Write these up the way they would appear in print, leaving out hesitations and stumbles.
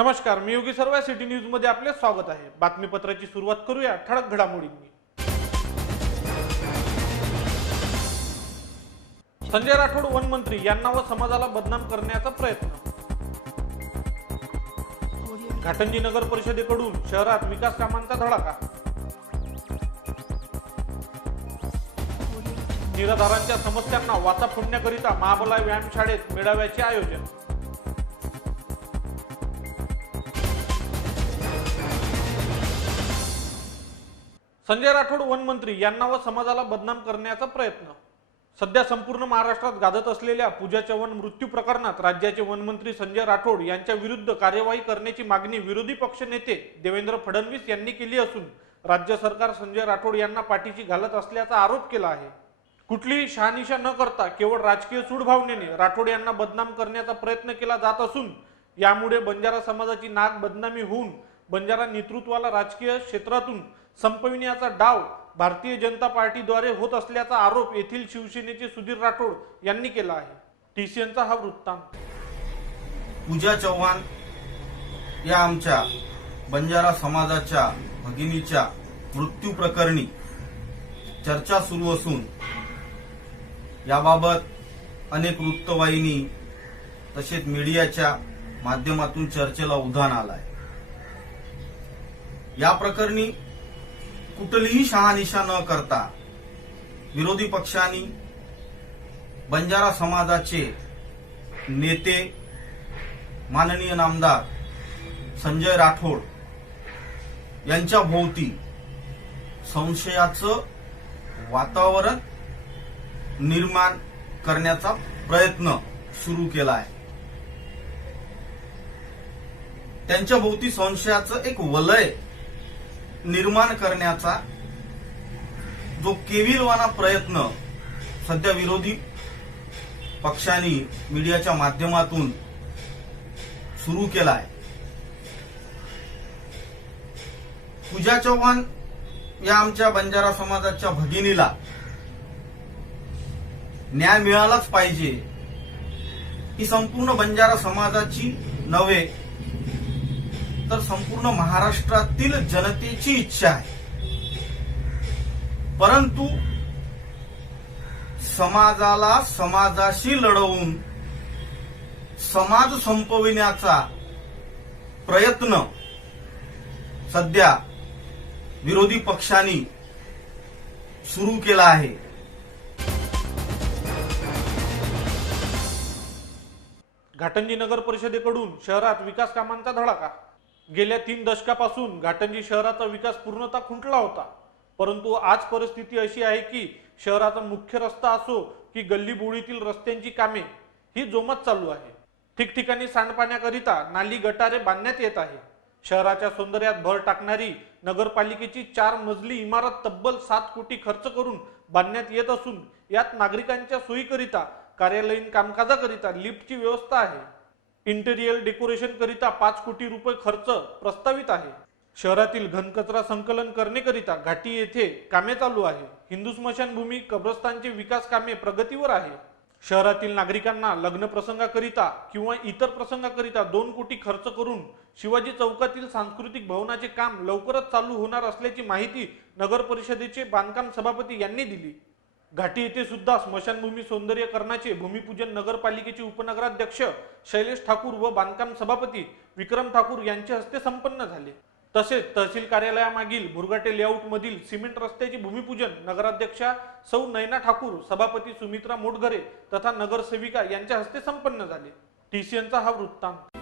नमस्कार, मी योगी सर्व city news मध्ये आपले स्वागत आहे। बातमीपत्राची सुरुवात करूया ठळक घडामोडींनी। संजय राठोड वन मंत्री यांना व समाजाला बदनाम करण्याचा प्रयत्न। घाटंजी नगर परिषदेकडून शहरात विकास कामांचा धडाका। निराधारांच्या समस्यांना वाचा फोडण्याकरिता महाबला व्यायामशाळेत मेळाव्याचे आयोजन। संजय राठोड वन मंत्री यांना व समाजाला बदनाम करण्याचा प्रयत्न। सध्या संपूर्ण महाराष्ट्रात गाजत असलेल्या पूजा चव्हाण मृत्यू प्रकरणात राज्याचे वनमंत्री संजय राठोड यांच्या विरुद्ध कार्यवाही करण्याची मागणी विरोधी पक्ष नेते देवेंद्र फडणवीस यांनी केली असून राज्य सरकार संजय राठोड यांना पाठीशी घालत असल्याचा आरोप केला आहे। कुठलीही शहानिशा न करता केवळ राजकीय सूडभावनेने राठोड यांना बदनाम करण्याचा प्रयत्न केला जात असून यामुळे बंजारा समाजाची नाक बदनामी होऊन बंजारा नेतृत्वाला राजकीय क्षेत्रातून संपविण्याचा डाव भारतीय जनता पार्टीद्वारे होत असल्याचा आरोप येथील शिवसेनेचे सुधीर राठोड यांनी केला आहे। टीसीएनचा हा वृत्तांत। पूजा चव्हाण या आमच्या बंजारा समाजाच्या भगिनीच्या मृत्यू प्रकरणी चर्चा सुरू असून याबाबत अनेक वृत्तवाहिनी तसेच मीडियाच्या माध्यमातून चर्चेला उधाण आलाय। या प्रकरणी कुठलीही शहानिशा न करता विरोधी पक्षांनी बंजारा समाजाचे नेते माननीय नामदार संजय राठोड यांच्या भोवती संशयाचं वातावरण निर्माण करण्याचा प्रयत्न सुरू केला आहे। त्यांच्या भोवती संशयाचं एक वलय निर्माण करण्याचा जो केविलवाना प्रयत्न सध्या विरोधी पक्षांनी मीडियाच्या माध्यमातून सुरू केला आहे। पूजा चव्हाण या आमच्या बंजारा समाजाच्या भगिनीला न्याय मिळालाच पाहिजे ही संपूर्ण बंजारा समाजाची नव्हे तर संपूर्ण महाराष्ट्रातील जनतेची इच्छा आहे। परंतु समाजाला समाजाशी लढवून समाज संपविण्याचा प्रयत्न सध्या विरोधी पक्षांनी सुरू केला आहे। घाटंजी नगर परिषदेकडून शहरात विकास कामांचा धडाका। गेल्या 3 दशकापासून घाटंजी शहराचा विकास पूर्णतः खुंटला होता, परंतु आज परिस्थिती अशी आहे की शहराचा मुख्य रस्ता असो की गल्लीबोळीतील रस्त्यांची कामे ही जोमात चालू आहे। ठिकठिकाणी सांडपाण्याकरिता नाली गटारे बांधण्यात येत आहे। शहराच्या सौंदर्यात भर टाकणारी नगरपालिकेची 4 मजली इमारत तब्बल 7 कोटी खर्च करून बांधण्यात येत असून यात नागरिकांच्या सोयीकरिता कार्यालयीन कामकाजाकरिता लिफ्टची व्यवस्था आहे। इंटेरियर डेकोरेशन करिता 5 कोटी रुपये खर्च प्रस्तावित आहे। शहरातील घनकचरा संकलन करण्याकरिता घाटी येथे कामे चालू आहे। हिंदू स्मशानभूमी कब्रस्तानचे विकास कामे प्रगतीवर आहे। शहरातील नागरिकांना लग्न प्रसंगाकरिता किंवा इतर प्रसंगाकरिता 2 कोटी खर्च करून शिवाजी चौकातील सांस्कृतिक भवनाचे काम लवकरच चालू होणार असल्याची माहिती नगर परिषदेचे बांधकाम सभापती यांनी दिली। घाटी येथे सुद्धा स्मशानभूमी सौंदर्यकरणाचे भूमिपूजन नगरपालिकेचे उपनगराध्यक्ष शैलेश ठाकूर व बांधकाम सभापती विक्रम ठाकूर यांच्या हस्ते संपन्न झाले। तसेच तहसील कार्यालयामागील भुरगाटे लेआउट मधील सिमेंट रस्त्याचे भूमिपूजन नगराध्यक्षा सौ नयना ठाकूर, सभापती सुमित्रा मोटघरे तथा नगरसेविका यांच्या हस्ते संपन्न झाले। टीसीएनचा हा वृत्तांत।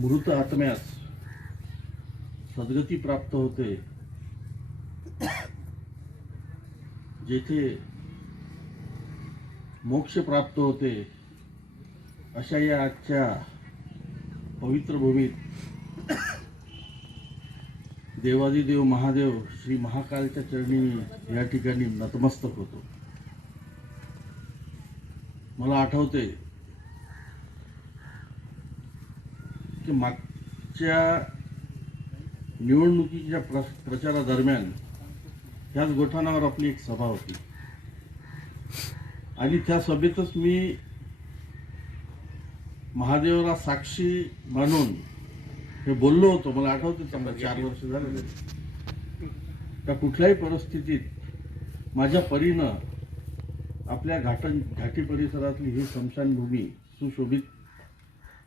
मृत आत्म्यास सद्गती प्राप्त होते, जेथे मोक्ष प्राप्त होते, अशा या आजच्या पवित्र भूमीत देवादिदेव महादेव श्री महाकालच्या चरणी मी या ठिकाणी नतमस्तक होतो. मला आठवते की मागच्या निवडणुकीच्या प्रचारादरम्यान ह्याच गोठाणावर आपली एक सभा होती आणि त्या सभेतच मी महादेवाला साक्षी मानून हे बोललो होतो. मला आठवते चांगलं 4 वर्ष झाले. त्या कुठल्याही परिस्थितीत माझ्या परीनं आपल्या घाटी परिसरातली ही स्मशानभूमी सुशोभित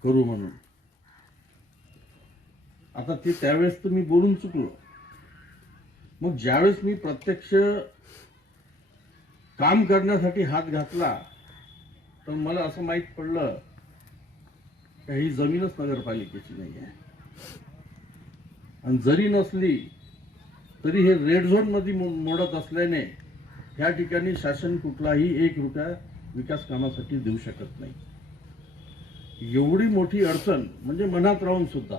करू म्हणून. आता ते त्यावेळेस तर मी बोलून चुकलो. मग ज्यावेळेस मी प्रत्यक्ष काम करण्यासाठी हात घातला तर मला असं माहीत पडलं की ही जमीनच नगरपालिकेची नाही आहे आणि जरी नसली तरी हे रेड झोन मध्ये मोडत असल्याने ह्या ठिकाणी शासन कुठलाही 1 रुपया विकास कामासाठी देऊ शकत नाही. एवढी मोठी अडचण म्हणजे मनात राहून सुद्धा.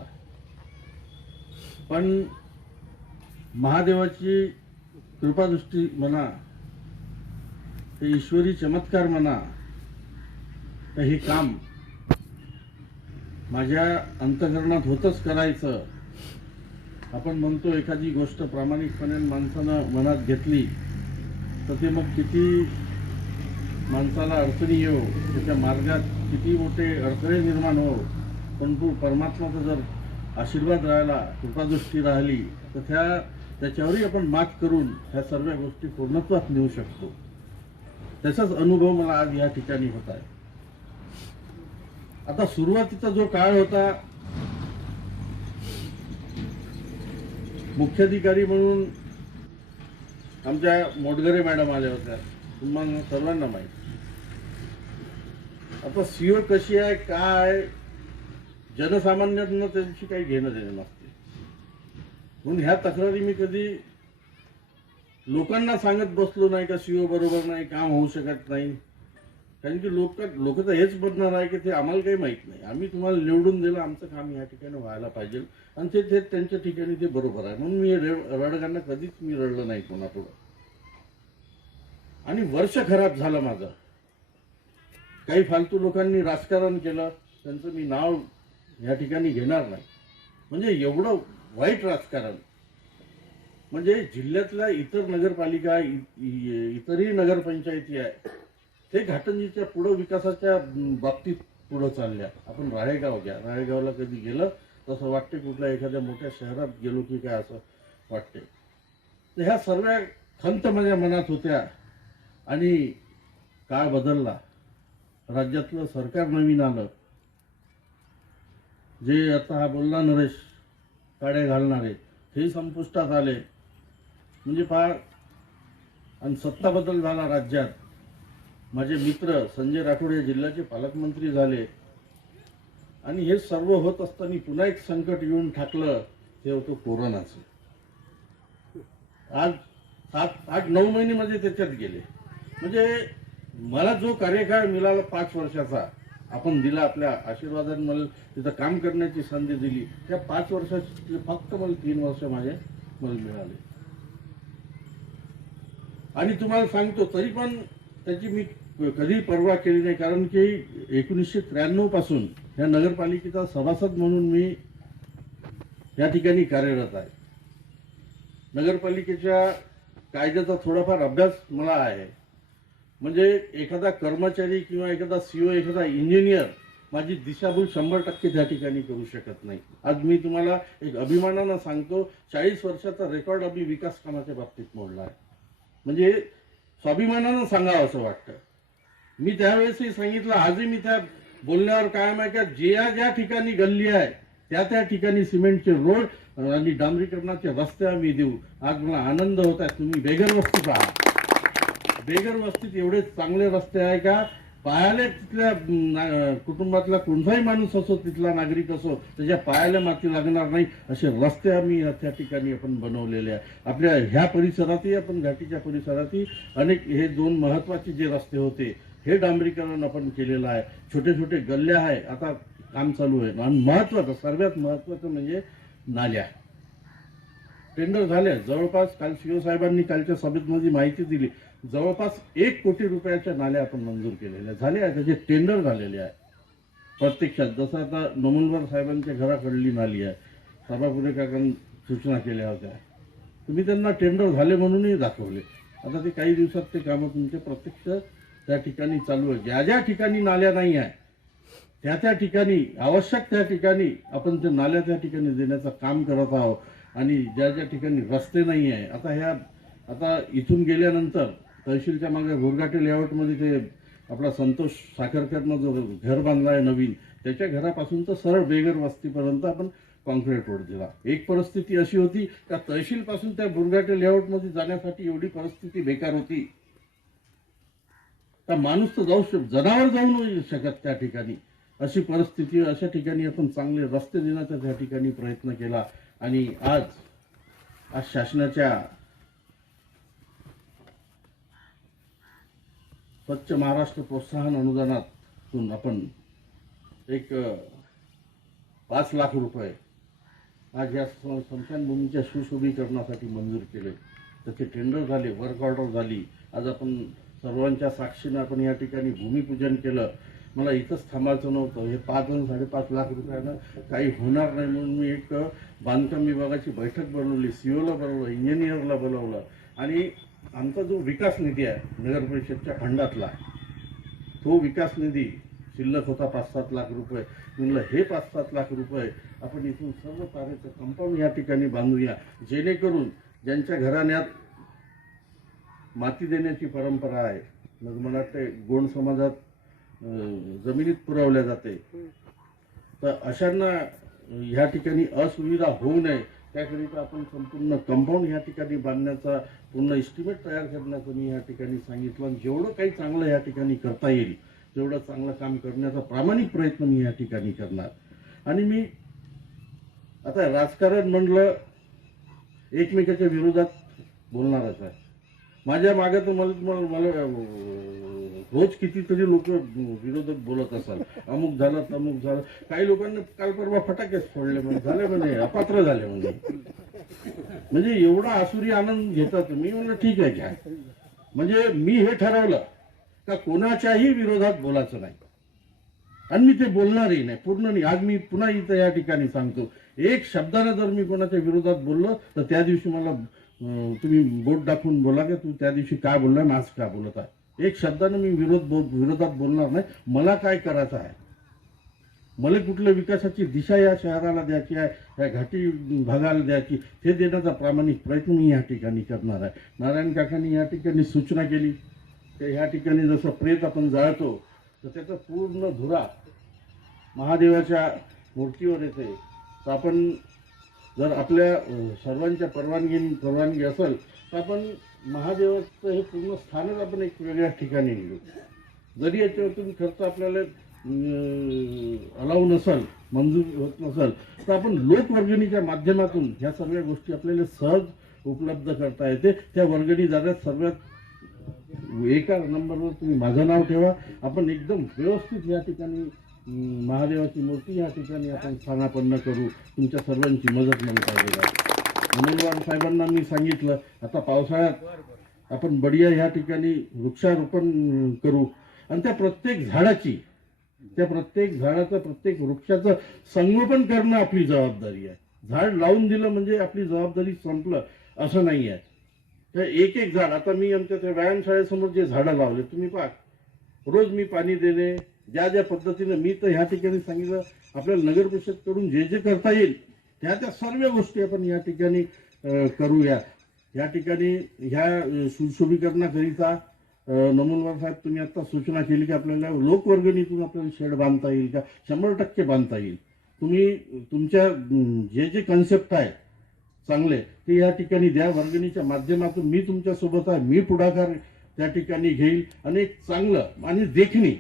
पण महादेवाची कृपादृष्टी म्हणा, ते ईश्वरी चमत्कार म्हणा, तर हे काम माझ्या अंतःकरणात होतच करायचं. आपण म्हणतो एखादी गोष्ट प्रामाणिकपणे माणसानं मनात घेतली तर ते मग किती माणसाला अडचणी येऊ, त्याच्या मार्गात किती मोठे अडथळे निर्माण हो, पण परमात्माचा जर आशीर्वाद राहिला, कृपादृष्टी राहिली तर त्याच्यावरही आपण मात करून ह्या सर्व गोष्टी पूर्णत्वात नेऊ शकतो. त्याचाच अनुभव मला आज या ठिकाणी होत आहे. आता सुरुवातीचा जो काळ होता, मुख्याधिकारी म्हणून आमच्या मोटघरे मॅडम आल्या होत्या, तुम्हाला सर्वांना माहिती. आता सीओ कशी आहे काय, जनसामान्यांना त्यांची काही घेणं देणं नसते. म्हणून ह्या तक्रारी मी कधी लोकांना सांगत बसलो नाही का सीओ बरोबर नाही, काम होऊ शकत नाही. कारण की लोक तर हेच बनणार आहे की ते आम्हाला काही माहित नाही, आम्ही तुम्हाला निवडून दिलं, आमचं काम या ठिकाणी व्हायला पाहिजे आणि ते त्यांच्या ठिकाणी ते बरोबर आहे. म्हणून मी रडगांना कधीच मी रडलं नाही कोणापुढं. आणि वर्ष खराब झालं माझं. काही फालतू लोकांनी राजकारण केलं, त्यांचं मी नाव या ठिकाणी घेणार नाही. म्हणजे एवढं वाईट राजकारण, म्हणजे जिल्ह्यातल्या इतर नगरपालिका, इतरही नगरपंचायती आहे, ते घाटंजीच्या पुढं विकासाच्या बाबतीत पुढं चालल्या. आपण राळेगाव घ्या, राळेगावला कधी गेलं तसं वाटते कुठल्या एखाद्या मोठ्या शहरात गेलो की काय असं वाटते. तर ह्या सर्व खंत माझ्या मनात होत्या. आणि काळ बदलला, राज्यातलं सरकार नवीन आलं, जे आता हा बोलला नरेश काड्या घालणारे हे संपुष्टात आले. म्हणजे फार आणि सत्ता बदल झाला राज्यात. माझे मित्र संजय राठोड हे जिल्ह्याचे पालकमंत्री झाले आणि हे सर्व होत असताना पुन्हा एक संकट येऊन ठाकलं, ते होतं कोरोनाचं. आज 7-8-9 महिने मध्ये त्याच्यात गेले. म्हणजे मला जो कार्यकाळ मिळाला 5 वर्षाचा आपण दिला, आपल्या आशीर्वादाने मला तिथं काम करण्याची संधी दिली, त्या 5 वर्षात फक्त मला 3 वर्ष मला मिळाले. आणि तुम्हाला सांगतो तरी पण त्याची मी कधी पर्वा केली नाही. कारण की 1993 पासून या नगरपालिकेचा सभासद म्हणून मी या ठिकाणी कार्यरत आहे. नगरपालिकेच्या कायद्याचा थोडाफार अभ्यास मला आहे. म्हणजे एखादा कर्मचारी किंवा एखादा सीओ, एखादा इंजिनियर माझी दिशाभूल 100% त्या ठिकाणी करू शकत नाही. आज मी तुम्हाला एक अभिमानानं सांगतो, 40 वर्षाचा रेकॉर्ड आम्ही विकास कामाच्या बाबतीत मोडला आहे. म्हणजे स्वाभिमानानं सांगावं असं वाटतं. मी त्यावेळेसही सांगितलं, आजही मी त्या बोलण्यावर कायम आहे का ज्या ठिकाणी गल्ली आहे त्या ठिकाणी सिमेंटचे रोड आणि डांबरीकरणाचे रस्ते आम्ही देऊ. आज मला आनंद होत आहे. तुम्ही बेगर वस्तीत आहात, बेगर वस्तीत एवढे चांगले रस्ते आहे का पायाला तिथल्या कुटुंबातला कोणताही माणूस असो, तिथला नागरिक असो, त्याच्या पायाला माती लागणार नाही असे रस्ते आम्ही त्या ठिकाणी आपण बनवलेले आहे. आपल्या ह्या परिसरातही, आपण घाटीच्या परिसरातही अनेक हे 2 महत्वाचे जे रस्ते होते हे डांबरीकरण आपण केलेलं आहे. छोटे छोटे गल्ल्या आहे, आता काम चालू आहे. आणि महत्वाचं, सर्वात महत्वाचं म्हणजे नाल्या. टेंडर झाले जवळपास. काल सीओ साहेबांनी कालच्या सभेमध्ये माहिती दिली, जवळपास 1 कोटी रुपयाच्या नाल्या आपण मंजूर केलेल्या झाल्या आहे. त्याचे टेंडर झालेले आहे प्रत्यक्षात. जसं आता नमुलवार साहेबांच्या घराकडली नाली आहे, सभापुरे काकांनी सूचना केल्या होत्या, तुम्ही त्यांना टेंडर झाले म्हणूनही दाखवले. आता ते काही दिवसात ते कामं तुमचे प्रत्यक्ष त्या ठिकाणी चालू आहे. ज्या ज्या ठिकाणी नाल्या नाही आहे त्या ठिकाणी, आवश्यक त्या ठिकाणी आपण ते नाल्या त्या ठिकाणी देण्याचं काम करत आहोत. आणि ज्या ज्या ठिकाणी रस्ते नाही आहे, आता इथून गेल्यानंतर तहसीलच्या मागे घोरघाटे लेआउटमध्ये ते आपला संतोष साखरकरनं जो घर बांधला आहे नवीन, त्याच्या घरापासून तर सरळ बेगर वस्तीपर्यंत आपण कॉन्क्रीट रोड दिला. एक परिस्थिती अशी होती का तहसीलपासून त्या घोरघाटे लेआउटमध्ये जाण्यासाठी एवढी परिस्थिती बेकार होती का माणूस तर जनावर जाऊ नाही शकत त्या ठिकाणी. अशी परिस्थिती, अशा ठिकाणी आपण चांगले रस्ते देण्याचा त्या ठिकाणी प्रयत्न केला. आणि आज शासनाच्या स्वच्छ महाराष्ट्र प्रोत्साहन अनुदानातून आपण एक 5 लाख रुपये आज या स्मशानभूमीच्या सुशोभीकरणासाठी मंजूर केले. त्याचे टेंडर झाले, वर्क ऑर्डर झाली. आज आपण सर्वांच्या साक्षीने आपण या ठिकाणी भूमिपूजन केलं. मला इथंच थांबायचं नव्हतं. हे 5 आणि 5.5 लाख रुपयानं काही होणार नाही म्हणून मी एक बांधकाम विभागाची बैठक बोलवली, सीओला बोलवलं, इंजिनियरला बोलवलं. आणि आमचा जो विकास निधी आहे नगर परिषदच्या फंडातला, तो विकास निधी शिल्लक होता 5-7 लाख रुपये. म्हणलं हे 5-7 लाख रुपये आपण इथून सर्व तारेचं कंपाऊंड या ठिकाणी बांधूया, जेणेकरून ज्यांच्या घराण्यात माती देण्याची परंपरा आहे, मग मला वाटते गोंड समाजात जमिनीत पुरवल्या जाते, तर अशांना ह्या ठिकाणी असुविधा होऊ नये त्याकरिता आपण संपूर्ण कंपाऊंड या ठिकाणी बांधण्याचा पूर्ण एस्टिमेट तयार करण्याचं मी या ठिकाणी सांगितलं. आणि जेवढं काही चांगलं या ठिकाणी करता येईल तेवढं चांगलं काम करण्याचा प्रामाणिक प्रयत्न मी या ठिकाणी करणार. आणि मी आता राजकारण म्हणलं एकमेकाच्या विरोधात बोलणारच आहे. माझ्या मागे तर मला रोज कितीतरी लोक विरोधक बोलत असाल, अमुक झालं तमुक झालं. काही लोकांनी काल परवा फटाकेच फोडले म्हणे, झाले म्हणे अपात्र झाले म्हणे. म्हणजे एवढा आसुरी आनंद घेतात. मी म्हणलं ठीक आहे घ्या. म्हणजे मी हे ठरवलं का कोणाच्याही विरोधात बोलायचं नाही आणि मी ते बोलणारही नाही, पूर्ण नाही. आज मी पुन्हा इथं या ठिकाणी सांगतो, एक शब्दाने जर मी कोणाच्या विरोधात बोललो तर त्या दिवशी मला तुम्ही बोट दाखवून बोला की तू त्या दिवशी काय बोलला आणि आज काय बोलत आहे. एक शब्दाने मी विरोधात बोलणार नाही. मला काय करायचं आहे, मला कुठल्या विकासाची दिशा या शहराला द्यायची आहे, या घाटी भागाला द्यायची, हे देण्याचा प्रामाणिक प्रयत्न मी या ठिकाणी करणार आहे. नारायण काकांनी या ठिकाणी सूचना केली की ह्या ठिकाणी जसं प्रेत आपण जाळतो तर त्याचा पूर्ण धुरा महादेवाच्या मूर्तीवर येते. तर आपण जर आपल्या सर्वांच्या परवानगी असेल तर आपण महादेवाचं हे पूर्ण स्थानच आपण एक वेगळ्या ठिकाणी निघू. जरी याच्यावरतून खर्च आपल्याला अलाव नसेल, मंजूर होत नसेल, तर आपण लोकवर्गणीच्या माध्यमातून ह्या सगळ्या गोष्टी आपल्याला सहज उपलब्ध करता येते. त्या वर्गणी जाण्यात सर्वात एका नंबरवर तुम्ही माझं नाव ठेवा. आपण एकदम व्यवस्थित या ठिकाणी महादेवाची मूर्ती या ठिकाणी आपण स्थानापन्न करू. तुमच्या सर्वांची मदत मला पाहिजे. नमुलवार साहेबांना मी सांगितलं, आता पावसाळ्यात आपण बढिया ह्या ठिकाणी वृक्षारोपण करू आणि त्या प्रत्येक झाडाचं प्रत्येक वृक्षाचं संगोपन करणं आपली जबाबदारी आहे. झाड लावून दिलं म्हणजे आपली जबाबदारी संपलं असं नाही आहे. तर एक एक झाड, आता मी आमच्या त्या व्यायामशाळेसमोर जे झाडं लावले तुम्ही पहा, रोज मी पाणी देणे, ज्या ज्या पद्धतीनं मी तर ह्या ठिकाणी सांगितलं आपल्याला नगर परिषदकडून जे जे करता येईल त्या सर्व गोष्टी आपण या ठिकाणी करूया. या ठिकाणी ह्या सुशोभीकरणाकरिता नमुलवार साहेब तुम्ही आता सूचना केली की आपल्याला लोकवर्गणीतून आपल्याला शेड बांधता येईल का, 100% बांधता येईल. तुम्ही तुमच्या जे जे कन्सेप्ट आहे चांगले ते या ठिकाणी द्या. वर्गणीच्या माध्यमातून मी तुमच्या सोबत आहे, मी पुढाकार त्या ठिकाणी घेईल आणि एक चांगलं आणि देखणी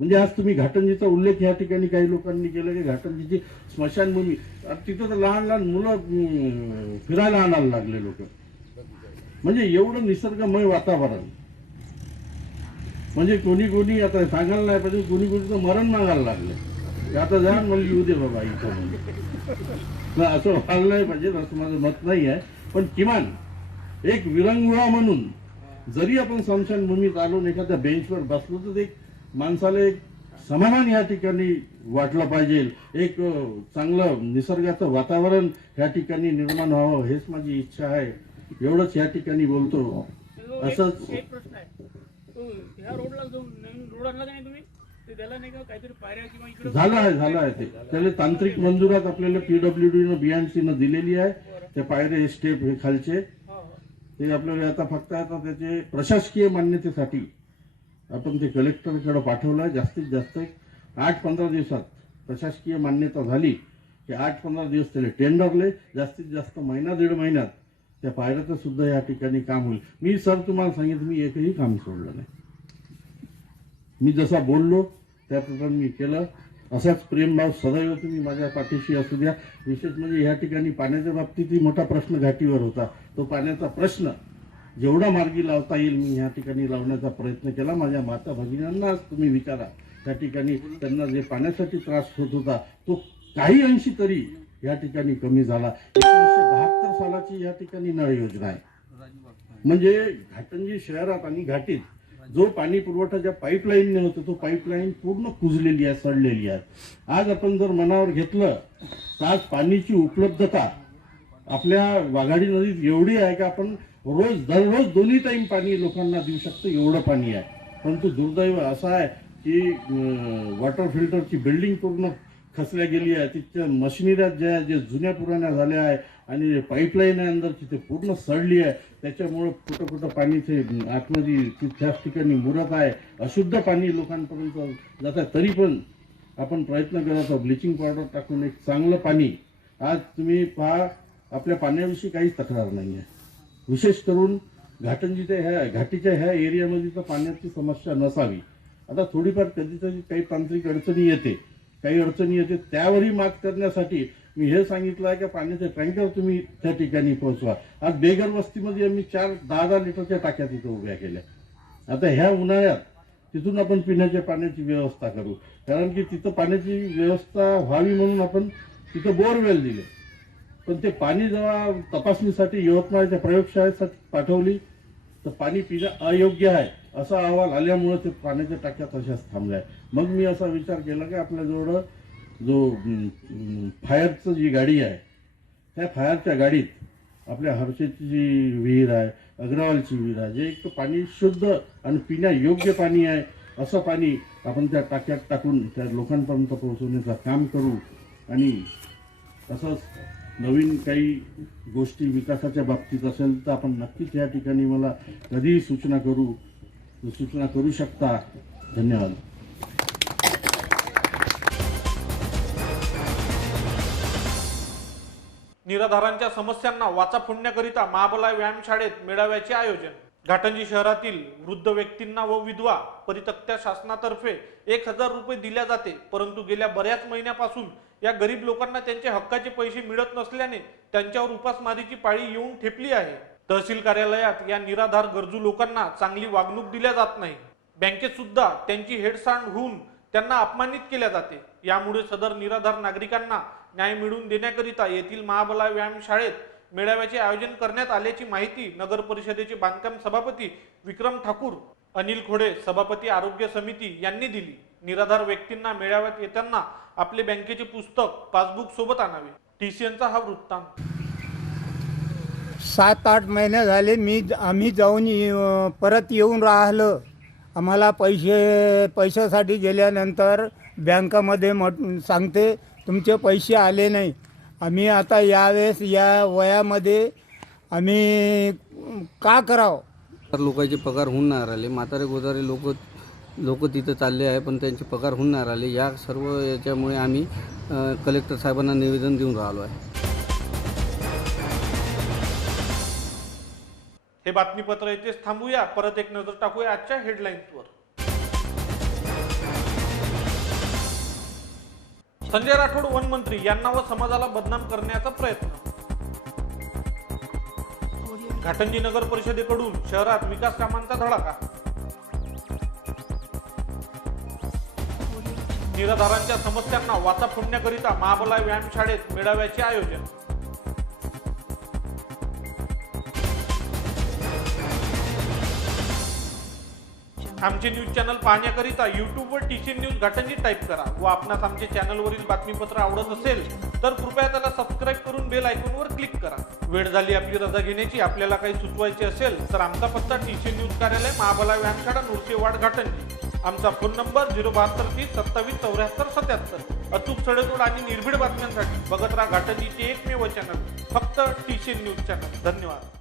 म्हणजे आज तुम्ही घाटंजीचा उल्लेख या ठिकाणी काही लोकांनी केला की घाटंजीची स्मशानभूमी, तिथं तर लहान लहान मुलं फिरायला आणायला लागले लोक. म्हणजे एवढं निसर्गमय वातावरण. म्हणजे कोणी आता सांगायला नाही पाहिजे, कोणी तर मरण मागायला लागले. आता जा म्हणली येऊ दे बाबा इथं म्हणजे असं व्हायला नाही पाहिजे, असं माझं मत नाही आहे. पण किमान एक विरंगुळा म्हणून जरी आपण स्मशानभूमीत आलो आणि एखाद्या बेंचवर बसलो तर एक माणसाला एक समाधान या ठिकाणी वाटलं पाहिजे. एक चांगलं निसर्गाचं वातावरण या ठिकाणी निर्माण व्हावं हेच माझी इच्छा आहे. एवढंच या ठिकाणी बोलतो. असंच एक प्रश्न आहे, तो ह्या रोडला जो नवीन रोड आणला नाही तुम्ही, ते त्याला नाही का काहीतरी पायऱ्या किंवा इकडे झालं आहे ते त्याला तांत्रिक मंजुरात आपल्याला PWD BNC दिलेली आहे. त्या पायऱ्या स्टेप हे खालचे ते आपल्याला आता फक्त आता त्याचे प्रशासकीय मान्यतेसाठी आपण ते कलेक्टरकडे पाठवलं आहे. जास्तीत जास्त 8-15 दिवसात प्रशासकीय मान्यता झाली की 8-15 दिवस त्याला टेंडरले, जास्तीत जास्त महिना 1.5 महिन्यात त्या पायऱ्याचं सुद्धा या ठिकाणी काम होईल. मी सर तुम्हाला सांगितलं, मी एकही काम सोडलं नाही. मी जसा बोललो त्याप्रमाणे मी केलं. असाच प्रेमभाव सदैव तुम्ही माझ्या पाठीशी असू द्या. विशेष म्हणजे या ठिकाणी पाण्याच्या बाबतीतही मोठा प्रश्न घाटीवर होता. तो पाण्याचा प्रश्न जेवढा मार्गी लावता येईल मी या ठिकाणी लावण्याचा प्रयत्न केला. माझ्या माता भगिनींना तुम्ही विचारा, त्या ठिकाणी त्यांना जे पाण्यासाठी त्रास होत होता तो काही अंशी तरी या ठिकाणी कमी झाला. 1972 सालाची या ठिकाणी नळ योजना आहे. म्हणजे घाटंजी शहरात आणि घाटीत जो पाणी पुरवठा ज्या पाईपलाईनने होतो तो पाईपलाईन पूर्ण कुजलेली आहे, सडलेली आहे. आज आपण जर मनावर घेतलं तर आज पाण्याची उपलब्धता आपल्या वाघाडी नदीत एवढी आहे की आपण दररोज 2 टाईम पाणी लोकांना देऊ शकतो, एवढं पाणी आहे. परंतु दुर्दैव असं आहे की वॉटर फिल्टरची बिल्डिंग पूर्ण खचल्या गेली आहे. तिच्या मशिनऱ्या जे जुन्या पुराण्या झाल्या आहे आणि पाईपलाईन आहे अंदर तिथे पूर्ण सडली आहे. त्याच्यामुळं कुठं पाणी ते आतमध्ये त्याच ठिकाणी मुरत आहे. अशुद्ध पाणी लोकांपर्यंत जात आहे. तरी पण आपण प्रयत्न करत आहोत ब्लिचिंग पावडर टाकून एक चांगलं पाणी. आज तुम्ही पहा, आपल्या पाण्याविषयी काहीच तक्रार नाही आहे. विशेष करून घाटीच्या ह्या एरियामध्ये तर पाण्याची समस्या नसावी. आता थोडीफार कधीतरी काही तांत्रिक अडचणी येते, त्यावरही मात करण्यासाठी मी हे सांगितलं आहे की पाण्याचे टँकर तुम्ही त्या ठिकाणी पोहोचवा. आज बेगर वस्तीमध्ये आम्ही 10-10 लिटरच्या टाक्या तिथं उभ्या केल्या. आता ह्या उन्हाळ्यात तिथून आपण पिण्याच्या पाण्याची व्यवस्था करू, कारण की तिथं पाण्याची व्यवस्था व्हावी म्हणून आपण तिथं बोरवेल दिले. पण ते पाणी जेव्हा तपासणीसाठी यवतमाळच्या प्रयोगशाळेसाठी पाठवली तर पाणी पिणं अयोग्य आहे असा अहवाल आल्यामुळे ते पाण्याच्या टाक्या तशाच थांबल्या. मग मी असा विचार केला की आपल्याजवळ जो फायरचं जी गाडी आहे त्या फायरच्या गाडीत आपल्या हर्षेची जी विहीर आहे, अग्रवालची विहीर आहे, जे एक पाणी शुद्ध आणि पिण्यायोग्य पाणी आहे असं पाणी आपण त्या टाक्यात टाकून त्या लोकांपर्यंत पोहोचवण्याचं काम करू. आणि तसंच नवीन काही गोष्टी विकासाच्या बाबतीत असेल तर आपण नक्कीच या ठिकाणी मला कधीही सूचना करू शकता. धन्यवाद. निराधारांच्या समस्यांना वाचा फोडण्याकरिता महाबला व्यायामशाळेत मेळाव्याचे आयोजन. घाटंजी शहरातील वृद्ध व्यक्तींना व विधवा परितक्त्या शासनातर्फे 1000 रुपये दिल्या जाते, परंतु गेल्या बऱ्याच महिन्यापासून या गरीब लोकांना त्यांचे हक्काचे पैसे मिळत नसल्याने त्यांच्यावर उपासमारीची पाळी येऊन ठेपली आहे. तहसील कार्यालयात या निराधार गरजू लोकांना चांगली वागणूक दिल्या जात नाही. बँकेत सुद्धा त्यांची हेळसांड होऊन त्यांना अपमानित केल्या जाते. यामुळे सदर निराधार नागरिकांना न्याय मिळवून देण्याकरिता येथील महाबला व्यायामशाळेत मेळाव्याचे आयोजन करण्यात आल्याची माहिती नगर परिषदेचे बांधकाम सभापती विक्रम ठाकूर, अनिल खोडे सभापती आरोग्य समिती यांनी दिली. निराधार व्यक्तींना मेळाव्यात येताना आपले बँकेचे पुस्तक पासबुक सोबत आणावे. TCNचा हा वृत्तांत. 7-8 महिने झाले आम्ही जाऊन परत येऊन राहिलो. आम्हाला पैशासाठी गेल्यानंतर बँकामध्ये सांगते तुमचे पैसे आले नाही. आम्ही आता यावेळेस या वयामध्ये आम्ही का करावं. तर लोकांचे पगार होऊन नाही राहिले. म्हातारे गोदारे लोक तिथं चालले आहे पण त्यांचे पगार होऊन नाही राहिले. या सर्व याच्यामुळे आम्ही कलेक्टर साहेबांना निवेदन देऊन राहिलो आहे. हे बातमीपत्र इथेच थांबूया. परत एक नजर टाकूया आजच्या हेडलाईन्सवर. संजय राठोड वनमंत्री यांना व समाजाला बदनाम करण्याचा प्रयत्न. घाटंजी नगर परिषदेकडून शहरात विकास कामांचा धडाका. निराधारांच्या समस्यांना वाचा फोडण्याकरिता महाबला व्यायामशाळेत मेळाव्याचे आयोजन. आमचे न्यूज चॅनल पाहण्याकरिता युट्यूबवर टीसी न्यूज घाटंजी टाईप करा व आपणास आमचे चॅनलवरील बातमीपत्र आवडत असेल तर कृपया त्याला सबस्क्राईब करून बेल आयकॉनवर क्लिक करा. वेळ झाली आपली रजा घेण्याची. आपल्याला काही सुचवायचे असेल तर आमचा पत्ता टीसी न्यूज कार्यालय महाबला व्यायामशाळा नुरसेवाड घाटंजी. आमचा फोन नंबर 07230277477. अचूक सडेतोड आणि निर्भीड बातम्यांसाठी बघत राहा घाटंजीचे एकमेव चॅनल, फक्त टीसी न्यूज चॅनल. धन्यवाद.